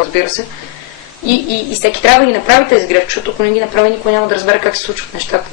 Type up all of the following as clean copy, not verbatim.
разбира се. И всеки трябва да ги направи тези грешки, защото ако не ги направи, никой няма да разбере как се случват нещата.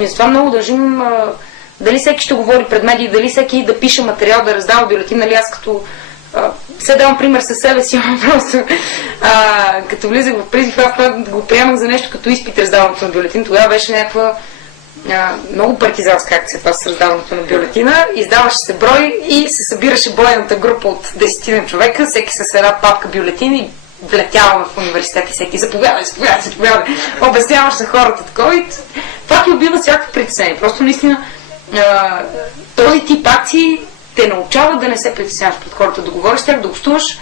И затова много държим дали всеки ще говори пред медии, дали всеки да пише материал, да раздава бюлетин, нали аз като... Все давам пример със себе си, просто като влизах в призив, аз го приемах за нещо като изпит раздаването на бюлетин. Тогава беше някаква много партизанска акция това с раздаването на бюлетина. Издаваше се брой и се събираше бойната група от 10 човека, всеки с една папка бюлетин и влетяваме в университет и всеки заповядай, обясняваш на хората такова и това ти убива всякакво притеснение. Просто наистина този тип акции те научават да не се притесняваш пред хората, да говориш с тях, да общуваш,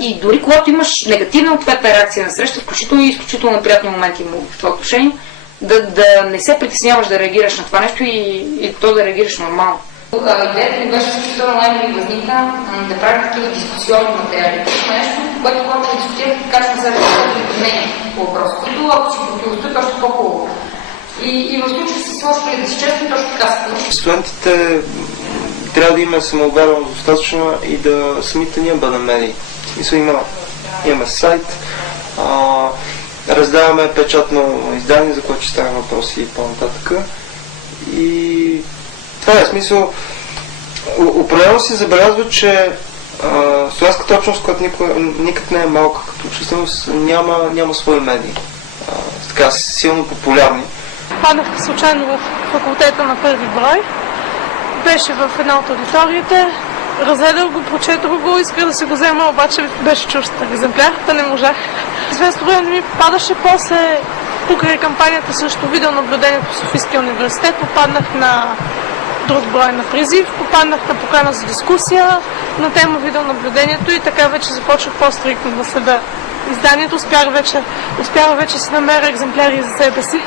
и дори когато имаш негативна ответна реакция на среща, включително и изключително приятни моменти в това отношение, да не се притесняваш да реагираш на това нещо и то да реагираш нормално. Идеята ми беше изключително най-ми възникна да правим такива дискусионни материали. Това нещо, което хората дискутират, така че се разглеждат мнение по въпроса, които ако си противостоят, още по-хубаво. И в случая се сложили да си честни, точно така се. Студентите трябва да има самоувереност достатъчно и да самите ние бъдем медии. Имаме сайт, раздаваме печатно издание, за което ще става въпроси и по-нататък. И това е смисъл. Определено си забелязва, че студентската общност, която никак не е малка като общественост, няма свои медии. Така силно популярни. Паднах случайно в факултета на първи брой. Беше в една от аудиториите. Разгледах го, прочетох го, исках да се го взема, обаче беше чужд екземпляр, да не можах. Известно време ми падаше, после покрай кампанията срещу видеонаблюдението в Софийския университет попаднах на друг брой на призив, попаднах на покана за дискусия на тема видеонаблюдението и така вече започвах по-стриктно да следа изданието. Успях вече да си намеря екземпляри за себе си.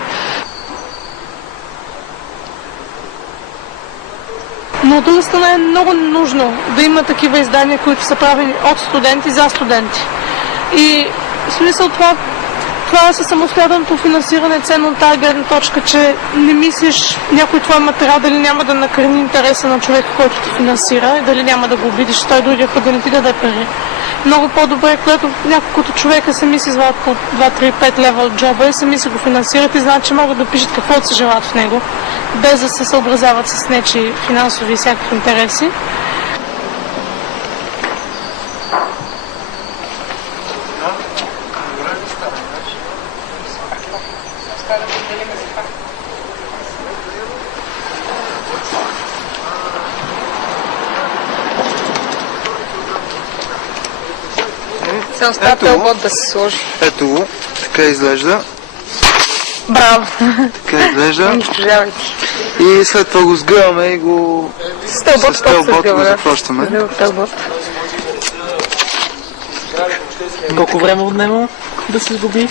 Но от друга страна е много нужно да има такива издания, които са правени от студенти за студенти. И в смисъл това със самостоятелното финансиране е ценно от тази гледна точка, че не мислиш някой твой материал дали няма да накърни интереса на човека, който те финансира и дали няма да го обидиш, той другия път да не ти даде пари. Много по-добре, когато няколкото човека сами си извадят по 2-3-5 лева от джоба и сами си го финансират и знаят, че могат да пишат каквото се желаят в него, без да се съобразяват с нечи финансови и всякакви интереси. Само става телбот да се сложи. Ето го, така изглежда. Браво! Така изглежда. Унищожавайте. И след това го сгъваме и го с телбот го заплащаме. Колко време отнема да се сгуби?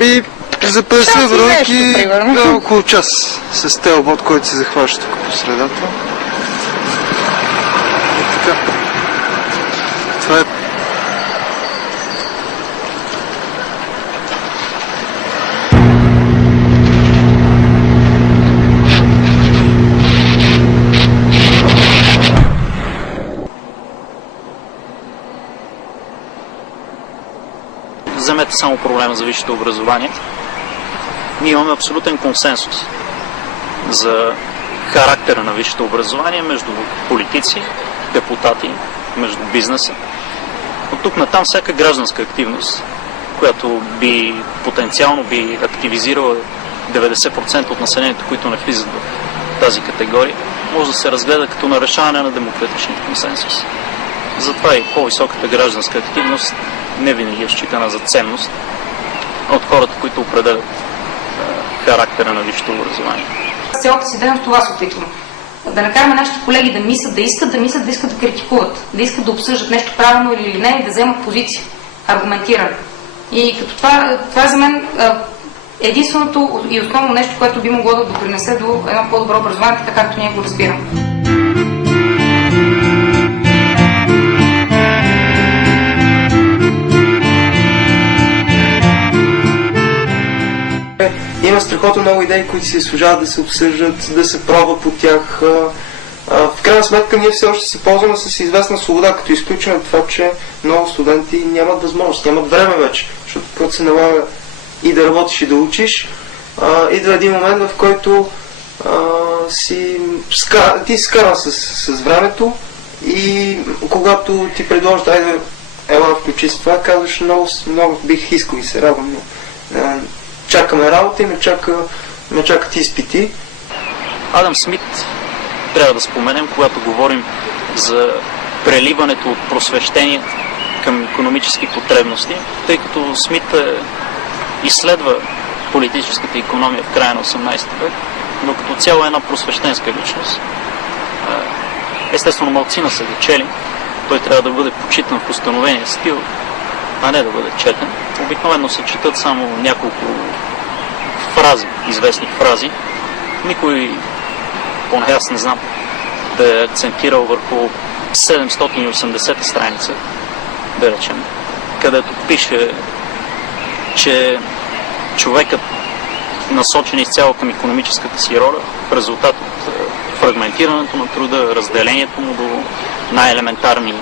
И за 50 бройки около час с телбот, който се захваща тук по средата. И така. Това е Вземете само проблема за висшето образование. Ние имаме абсолютен консенсус за характера на висшето образование между политици, депутати, между бизнеса. От тук натам всяка гражданска активност, която потенциално би активизирала 90% от населението, които не влизат в тази категория, може да се разгледа като нарешаване на демократичния консенсус. Затова и по-високата гражданска активност не винаги е считана за ценност от хората, които определят характера на висшето образование. Цялата си дейност това се опитвам. Да накараме нашите колеги да мислят, да искат да критикуват, да искат да обсъждат нещо правилно или не и да вземат позиция, аргументирано. И като това за мен единственото и основно нещо, което би могло да допринесе до едно по-добро образование, така както ние го разбираме. Има страхотно много идеи, които си служават да се обсъждат, да се пробва по тях. в крайна сметка ние все още се ползваме с известна свобода, като изключим това, че много студенти нямат възможност, нямат време вече, защото когато се налага и да работиш и да учиш, идва един момент, в който ти си скаран с времето и когато ти предложат, айде, ела, включи с това, казваш, много бих искал и се радвам, но чакаме работа и ме чакат изпити. Адам Смит трябва да споменем, когато говорим за преливането от просвещение към икономически потребности, тъй като Смит изследва политическата икономия в края на 18 век, но като цяло е една просвещенска личност. Естествено, малцина са го чели. Той трябва да бъде почитан в установения стил, а не да бъде четен. Обикновено се четат само няколко фрази, известни фрази. Никой, поне аз не знам, да е акцентирал върху 780 страница, да речем, където пише, че човекът, насочен изцяло към икономическата си роля, в резултат от фрагментирането на труда, разделението му до най-елементарни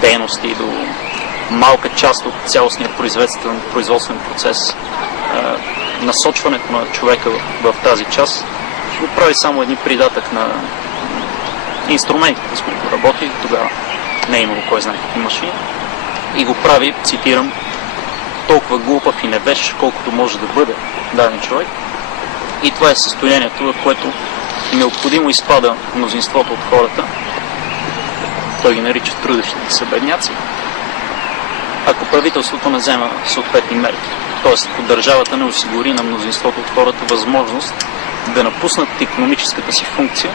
дейности, до малка част от цялостния производствен процес, насочването на човека в тази част, ще го прави само един придатък на инструментите, с които работи. Тогава не е имало кой знае какви машини. И го прави, цитирам, толкова глупав и невеж, колкото може да бъде даден човек. И това е състоянието, в което необходимо изпада мнозинството от хората. Той ги нарича трудещите се бедняци. Ако правителството не взема съответни мерки, т.е. ако държавата не осигури на мнозинството от хората възможност да напуснат икономическата си функция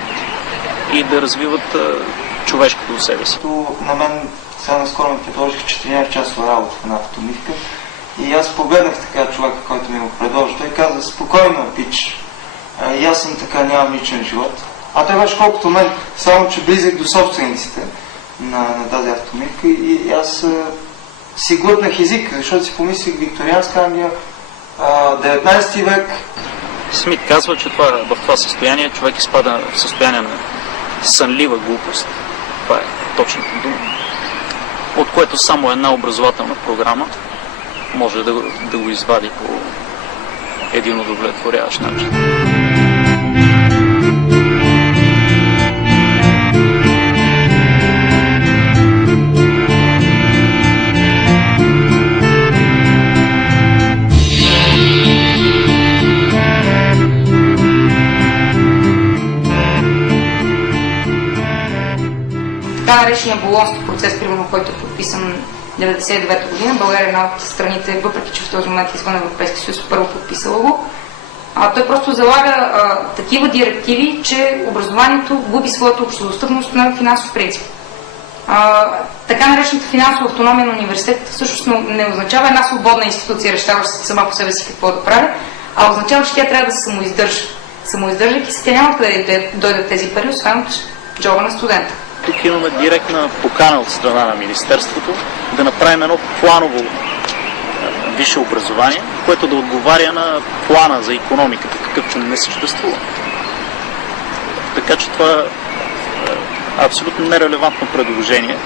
и да развиват човешкото в себе си. На мен сега наскоро ми предложих 14-часова работа в една автомивка и аз погледнах така човека, който ми го предложи. Той каза, спокойно, пич, и аз съм така, нямам личен живот. А той беше колкото мен, само че близък до собствениците на тази автомивка и аз си глътнах език, защото си помислих викторианска Англия, 19 век. Смит казва, че в това състояние човек изпада в състояние на сънлива глупост. Това е точната дума. От което само една образователна програма може да го извади по един удовлетворяващ начин. Така наречения Болонски процес, примерно, който е подписан 1999 година, България е една от страните, въпреки че в този момент извън Европейския съюз, първо подписала го. Той просто залага такива директиви, че образованието губи своята общодостъпност на финансов принцип. Така наречената финансова автономия на университетите всъщност не означава една свободна институция, решаваща сама по себе си какво да прави, а означава, че тя трябва да се самоиздържа. Самоиздържайки се, тя няма къде да дойдат тези пари, освен от джоба на студента. Тук имаме директна покана от страна на Министерството да направим едно планово висше образование, което да отговаря на плана за икономиката, какъвто не съществува. Така че това е абсолютно нерелевантно предложение,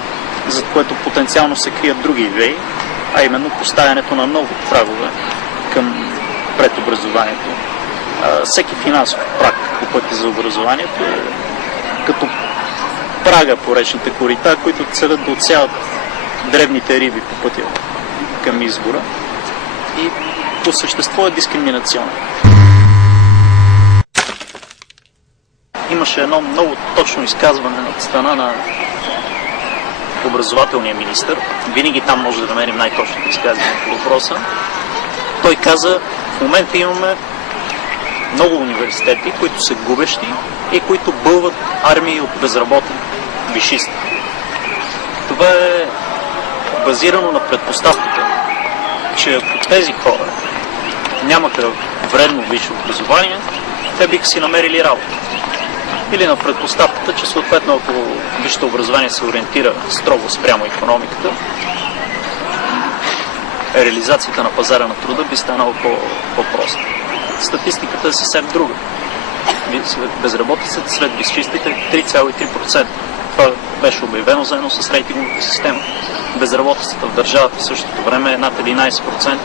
за което потенциално се крият други идеи, а именно поставянето на нови прагове към предобразованието. Всеки финансов праг по пътя за образованието е като прага по речните корита, които целят да отсяват дребните риби по пътя към избора и по същество е дискриминационно. Имаше едно много точно изказване от страна на образователния министър. Винаги там може да намерим най-точното изказване по въпроса. Той каза, в момента имаме много университети, които са губещи и които бълват армии от безработни висшисти. Това е базирано на предпоставката, че ако тези хора нямаха вредно висше образование, те биха си намерили работа. Или на предпоставката, че съответно ако висшето образование се ориентира строго спрямо икономиката, реализацията на пазара на труда би станала по-проста. Статистиката е съвсем друга. безработицата след безчистите 3,3%. Това беше обявено заедно с рейтинговата система. Безработицата в държавата в същото време е над 11%,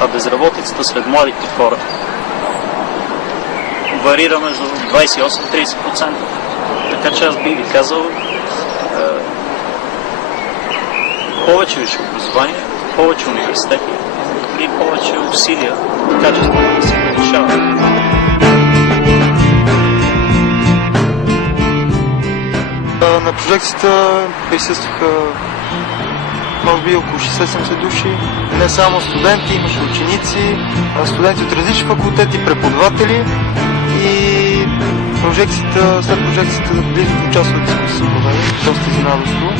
а безработицата сред младите хора варира между 28-30%. Така че аз би ви казал повече висше образование, повече университети и повече усилия, качеството да се повишава. На прожекцията присъстваха може би около 60-70 души, не само студенти, имаше ученици, студенти от различни факултети, преподаватели и след прожекцията близо до часова дискусия проведе, доста изненадващо.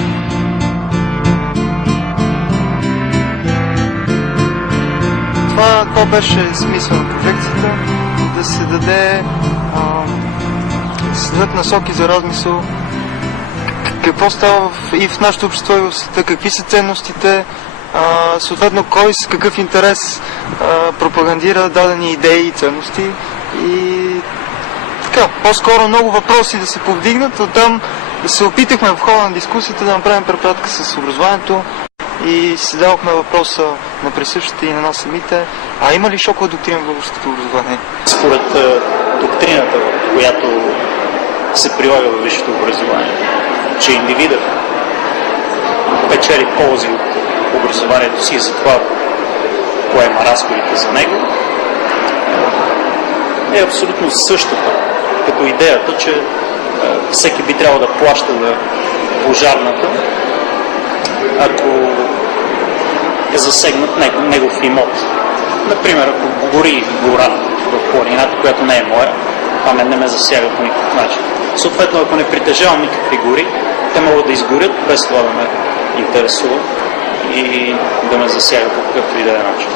Това беше смисъл на прожекцията, да се дадат насоки за размисъл какво става и в нашето общество и в света, какви са ценностите, съответно кой с какъв интерес пропагандира дадени идеи и ценности и така, по-скоро много въпроси да се повдигнат, оттам да се опитахме в хода на дискусията да направим препратка с образованието и си дадохме въпроса на присъщите и на нас самите, а има ли шокова доктрина в българското образование? Според доктрината, която се прилага във висшето образование, че индивидът печели ползи от образованието си и затова поема разходите за него, е абсолютно същата като идеята, че всеки би трябвало да плаща на пожарната, ако е засегнат негов имот. Например, ако гори гора в планината, която не е моя, това не ме засяга по никакъв начин. Съответно, ако не притежавам никакви гори, те могат да изгорят без това да ме интересува и да ме засяга по какъвто и да е начин.